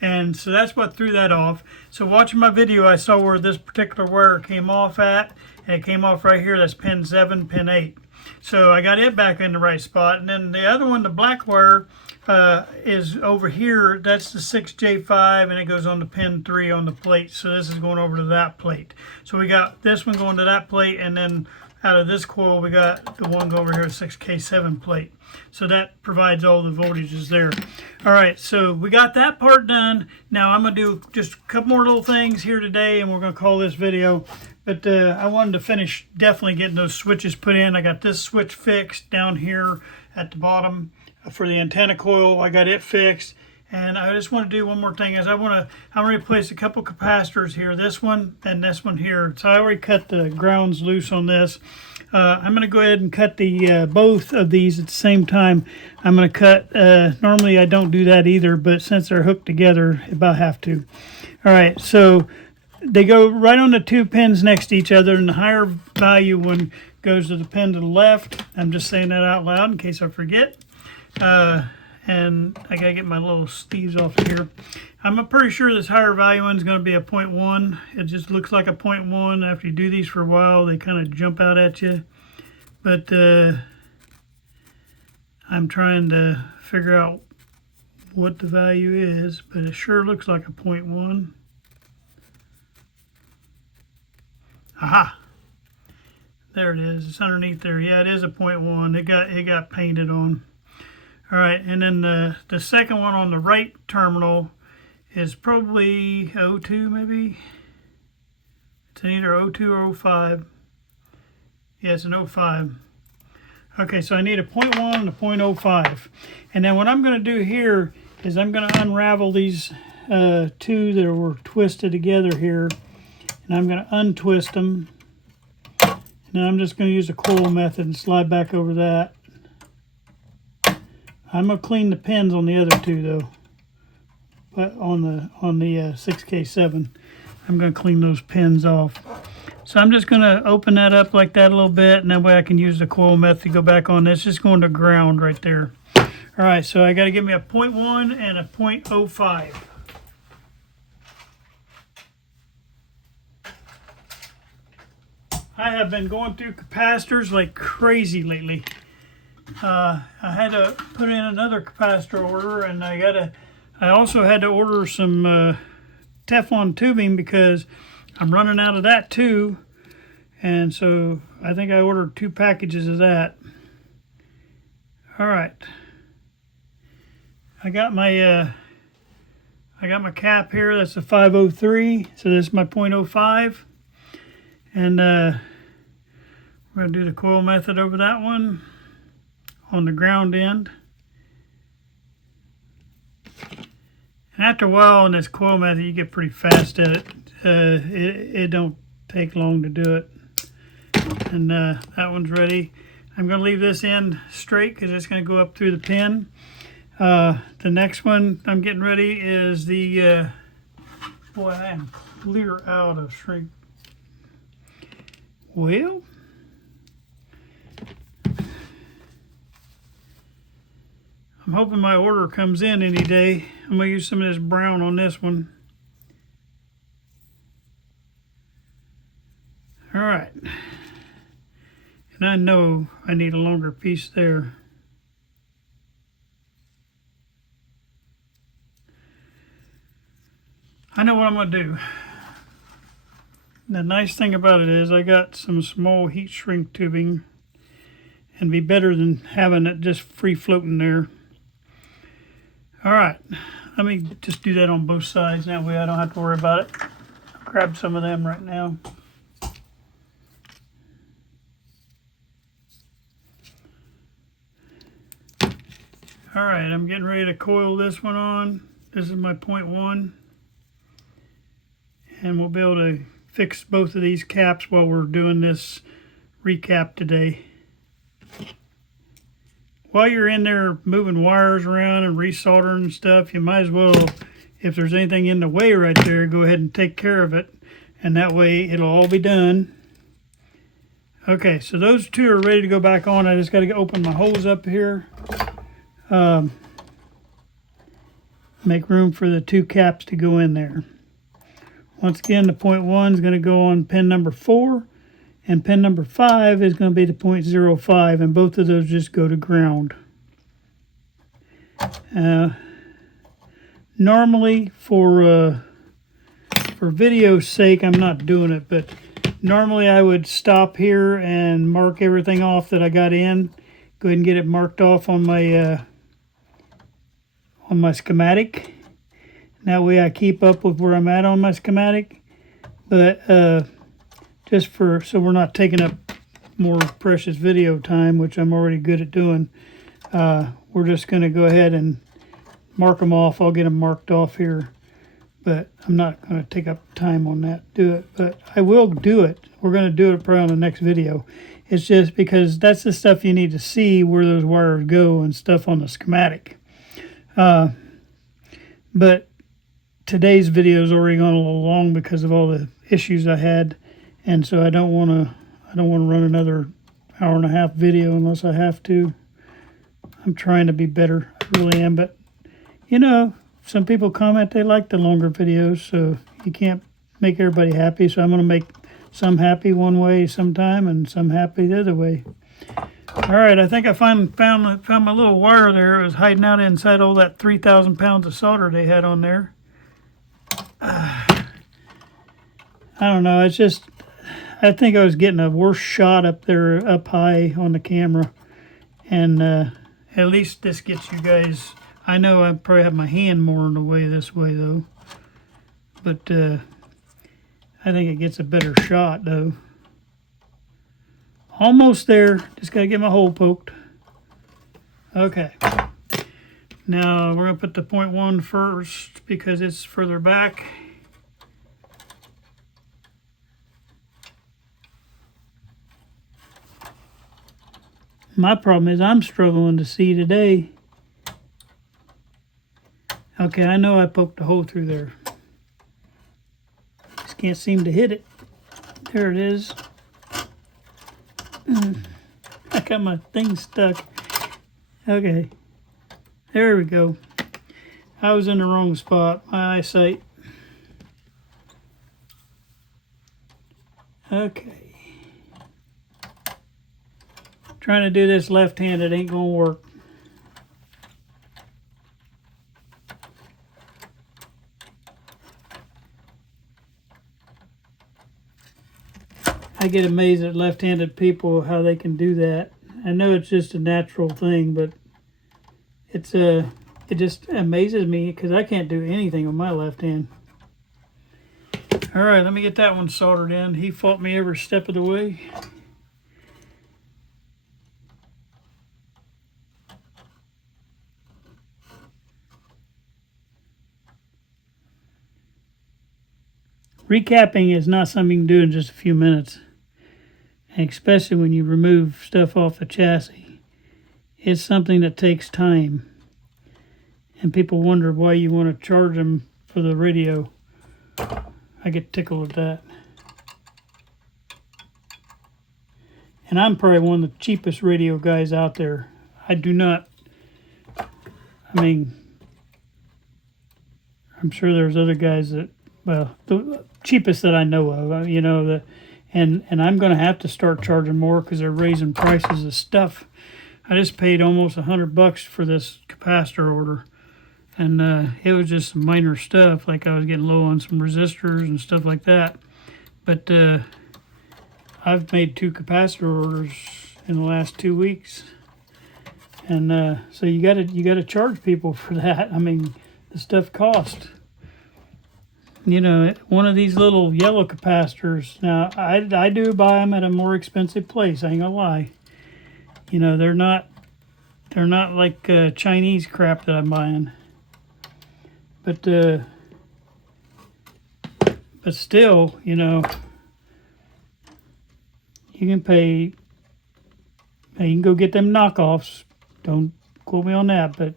And so that's what threw that off. So watching my video, I saw where this particular wire came off at. And it came off right here. That's pin 7, pin 8. So I got it back in the right spot. And then the other one, the black wire, is over here. That's the 6J5, and it goes on to pin 3 on the plate. So this is going over to that plate. So we got this one going to that plate, and then out of this coil, we got the one go over here, 6K7 plate. So that provides all the voltages there. All right, so we got that part done. Now I'm gonna do just a couple more little things here today, and we're gonna call this video. But I wanted to finish definitely getting those switches put in. I got this switch fixed down here at the bottom for the antenna coil. I got it fixed. And I just want to do one more thing is I'm going to replace a couple capacitors here, this one and this one here. So I already cut the grounds loose on this. I'm going to go ahead and cut the both of these at the same time. I'm going to cut, normally I don't do that either, but since they're hooked together, I about have to. All right, so they go right on the two pins next to each other, and the higher value one goes to the pin to the left. I'm just saying that out loud in case I forget. And I gotta get my little sleeves off here. I'm pretty sure this higher value one is going to be a 0.1. It just looks like a 0.1. After you do these for a while, they kind of jump out at you. But I'm trying to figure out what the value is, but it sure looks like a 0.1. Aha! There it is. It's underneath there. Yeah, it is a 0.1. It got painted on. All right, and then the second one on the right terminal is probably 02 maybe. It's either 02 or 05. Yeah, it's an 05. Okay, so I need a 0.1 and a 0.05. And then what I'm going to do here is I'm going to unravel these two that were twisted together here. And I'm going to untwist them. And then I'm just going to use the coil method and slide back over that. I'm going to clean the pins on the other two though. But on the 6K7, I'm going to clean those pins off. So I'm just going to open that up like that a little bit, and that way I can use the coil method to go back on this. It's going to ground right there. All right, so I got to give me a 0.1 and a 0.05. I have been going through capacitors like crazy lately. I had to put in another capacitor order, and I also had to order some Teflon tubing because I'm running out of that too. And so I think I ordered 2 packages of that. All right. I got my cap here. That's a 503. So this is my 0.05. And we're going to do the coil method over that one on the ground end. And after a while on this coil method, you get pretty fast at it. It don't take long to do it. And that one's ready. I'm going to leave this end straight because it's going to go up through the pin. The next one I'm getting ready is the, boy, I am clear out of shrink. Well, I'm hoping my order comes in any day. I'm going to use some of this brown on this one. All right. And I know I need a longer piece there. I know what I'm going to do. The nice thing about it is I got some small heat shrink tubing, and be better than having it just free floating there. All right, let me just do that on both sides. That way I don't have to worry about it. I'll grab some of them right now. All right, I'm getting ready to coil this one on. This is my 0.1. And we'll be able to fix both of these caps while we're doing this recap today. While you're in there moving wires around and resoldering and stuff, you might as well, if there's anything in the way right there, go ahead and take care of it. And that way it'll all be done. Okay, so those two are ready to go back on. I just got to open my holes up here. Make room for the 2 caps to go in there. Once again, the 0.1 is going to go on pin number 4, and pin number 5 is going to be the 0.05, and both of those just go to ground. Normally, for video's sake, I'm not doing it, but normally I would stop here and mark everything off that I got in. Go ahead and get it marked off on my schematic. That way I keep up with where I'm at on my schematic. But just so we're not taking up more precious video time, which I'm already good at doing, we're just going to go ahead and mark them off. I'll get them marked off here, but I'm not going to take up time on that, do it. But I will do it. We're going to do it probably on the next video. It's just because that's the stuff you need to see, where those wires go and stuff on the schematic. But today's video is already gone a little long because of all the issues I had, and so I don't want to run another hour and a half video unless I have to. I'm trying to be better, I really am, but you know, some people comment they like the longer videos, so you can't make everybody happy. So I'm going to make some happy one way sometime and some happy the other way. All right, I think I found my little wire there. It was hiding out inside all that 3,000 pounds of solder they had on there. I don't know. It's just, I think I was getting a worse shot up there, up high on the camera. And at least this gets you guys. I know I probably have my hand more in the way this way though, but I think it gets a better shot though. Almost there, just gotta get my hole poked. Okay, now we're gonna put the 0.1 first because it's further back. My problem is I'm struggling to see today. Okay, I know I poked a hole through there. Just can't seem to hit it. There it is. I got my thing stuck. Okay, there we go. I was in the wrong spot. My eyesight. Okay. Trying to do this left-handed ain't gonna work. I get amazed at left-handed people how they can do that. I know it's just a natural thing, but it just amazes me because I can't do anything with my left hand. All right, let me get that one soldered in. He fought me every step of the way. Recapping is not something you can do in just a few minutes, and especially when you remove stuff off the chassis. It's something that takes time, and people wonder why you want to charge them for the radio. I get tickled at that. And I'm probably one of the cheapest radio guys out there. I mean, I'm sure there's other guys that, well, the cheapest that I know of, you know, and I'm going to have to start charging more because they're raising prices of stuff. I just paid almost $100 for this capacitor order, and it was just some minor stuff, like I was getting low on some resistors and stuff like that. But I've made 2 capacitor orders in the last 2 weeks, and so you gotta charge people for that. I mean, the stuff costs. You know, one of these little yellow capacitors. Now, I do buy them at a more expensive place. I ain't gonna lie. You know, they're not like Chinese crap that I'm buying. But still, you know, you can pay. You can go get them knockoffs. Don't quote me on that, but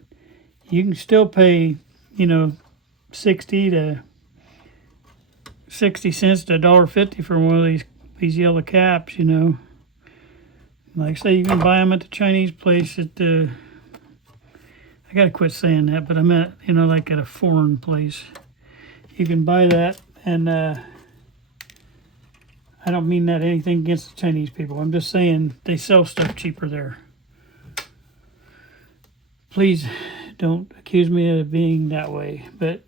you can still pay, you know, 60 cents to $1.50 for one of these yellow caps, you know. Like I say, you can buy them at the Chinese place at the, I gotta quit saying that, but I meant, you know, like at a foreign place. You can buy that, and I don't mean that anything against the Chinese people. I'm just saying they sell stuff cheaper there. Please Don't accuse me of being that way, but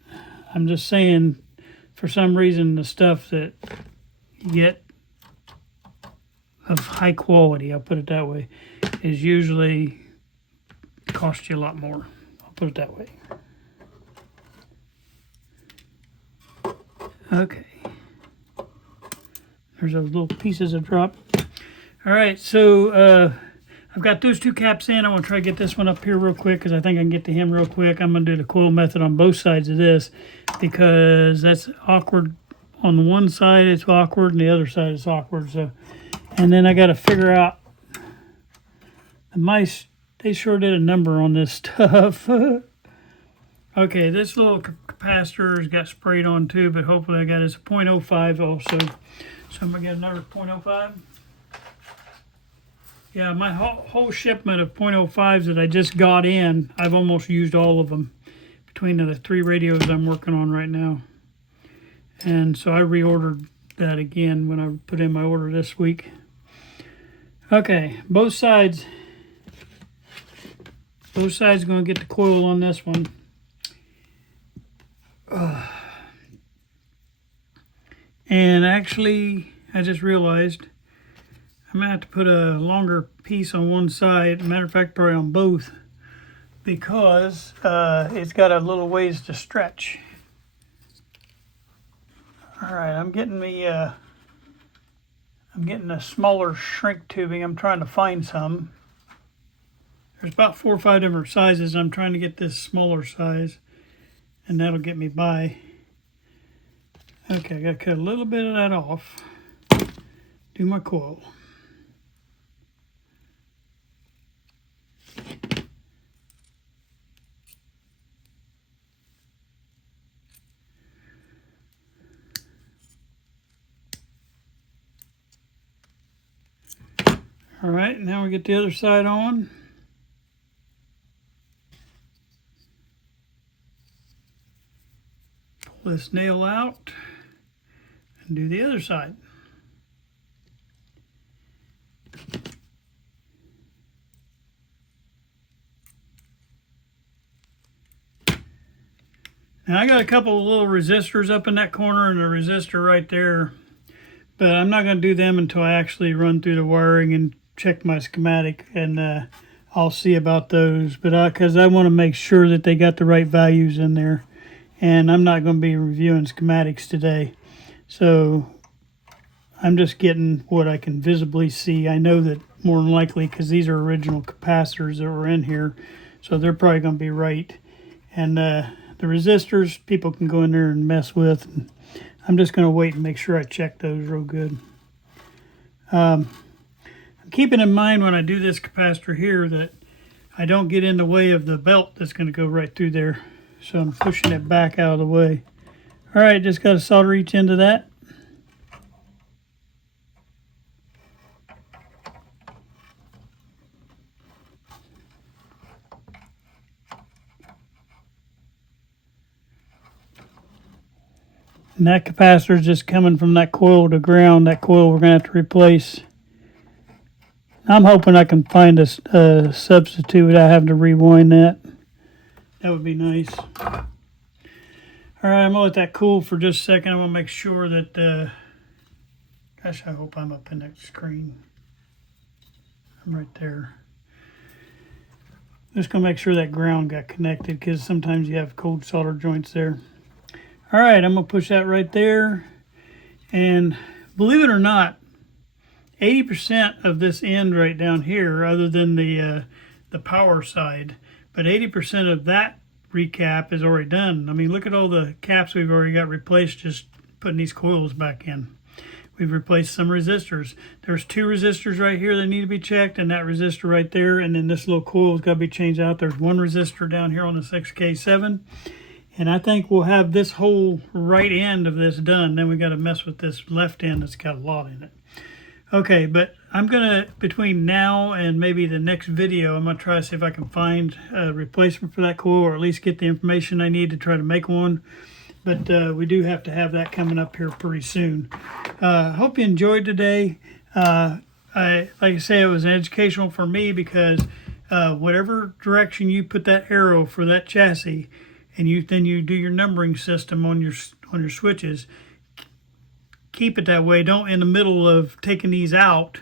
I'm just saying, for some reason, the stuff that you get of high quality, I'll put it that way, is usually cost you a lot more. I'll put it that way. Okay. There's those little pieces of drop. All right, so I've got those two caps in. I want to try to get this one up here real quick because I think I can get to him real quick. I'm going to do the coil method on both sides of this because that's awkward. On the one side it's awkward and the other side is awkward. So, and then I got to figure out the mice. They sure did a number on this stuff. Okay, this little capacitor has got sprayed on too, but hopefully I got it's a 0.05 also. So I'm going to get another 0.05. Yeah, my whole shipment of 0.05s that I just got in, I've almost used all of them between the 3 radios I'm working on right now. And so I reordered that again when I put in my order this week. Okay, both sides going to get the coil on this one. And actually, I just realized I'm going to have to put a longer piece on one side. Matter of fact, probably on both, because it's got a little ways to stretch. All right, I'm getting a smaller shrink tubing. I'm trying to find some. There's about 4 or 5 different sizes. I'm trying to get this smaller size, and that'll get me by. Okay, I got to cut a little bit of that off. Do my coil. All right, now we get the other side on. Pull this nail out and do the other side. Now I got a couple of little resistors up in that corner and a resistor right there, but I'm not going to do them until I actually run through the wiring and check my schematic, and I'll see about those. But because I want to make sure that they got the right values in there, and I'm not going to be reviewing schematics today, so I'm just getting what I can visibly see. I know that more than likely, because these are original capacitors that were in here, so they're probably going to be right. And the resistors, people can go in there and mess with. And I'm just going to wait and make sure I check those real good. I'm keeping in mind when I do this capacitor here that I don't get in the way of the belt that's going to go right through there. So I'm pushing it back out of the way. All right, just got to solder each end of that. And that capacitor is just coming from that coil to ground. That coil we're going to have to replace. I'm hoping I can find a substitute without having to rewind that. That would be nice. All right, I'm going to let that cool for just a second. I want to make sure that, gosh, I hope I'm up in that screen. I'm right there. Just going to make sure that ground got connected, because sometimes you have cold solder joints there. All right, I'm going to push that right there. And believe it or not, 80% of this end right down here, other than the power side, but 80% of that recap is already done. I mean, look at all the caps we've already got replaced just putting these coils back in. We've replaced some resistors. There's 2 resistors right here that need to be checked, and that resistor right there, and then this little coil's got to be changed out. There's 1 resistor down here on the 6K7. And I think we'll have this whole right end of this done. Then we got to mess with this left end that's got a lot in it. Okay, but I'm going to, between now and maybe the next video, I'm going to try to see if I can find a replacement for that coil, or at least get the information I need to try to make one. But we do have to have that coming up here pretty soon. Hope you enjoyed today. Like I say, it was educational for me because whatever direction you put that arrow for that chassis, and then you do your numbering system on your switches. Keep it that way. Don't, in the middle of taking these out,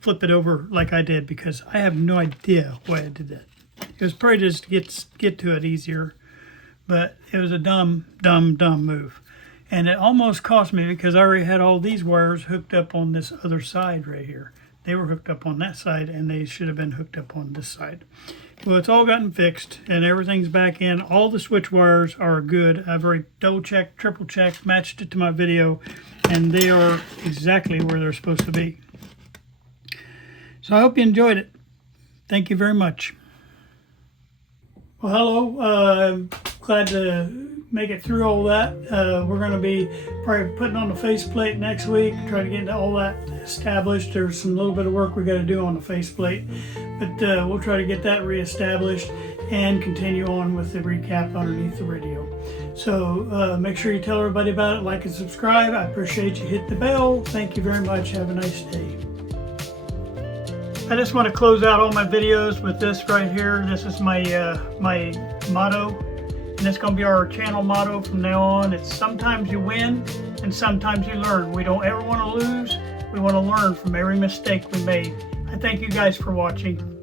flip it over like I did, because I have no idea why I did that. It was probably just to get to it easier, but it was a dumb move. And it almost cost me, because I already had all these wires hooked up on this other side right here. They were hooked up on that side, and they should have been hooked up on this side. Well, it's all gotten fixed, and everything's back in. All the switch wires are good. I've already double-checked, triple-checked, matched it to my video, and they are exactly where they're supposed to be. So I hope you enjoyed it. Thank you very much. Well, hello. Glad to make it through all that. We're going to be probably putting on the faceplate next week, try to get all that established. There's some little bit of work we got to do on the faceplate, but we'll try to get that reestablished and continue on with the recap underneath the radio. So make sure you tell everybody about it, like and subscribe. I appreciate you. Hit the bell. Thank you very much. Have a nice day. I just want to close out all my videos with this right here. This is my my motto, and it's going to be our channel motto from now on. It's sometimes you win and sometimes you learn. We don't ever want to lose. We want to learn from every mistake we made. I thank you guys for watching.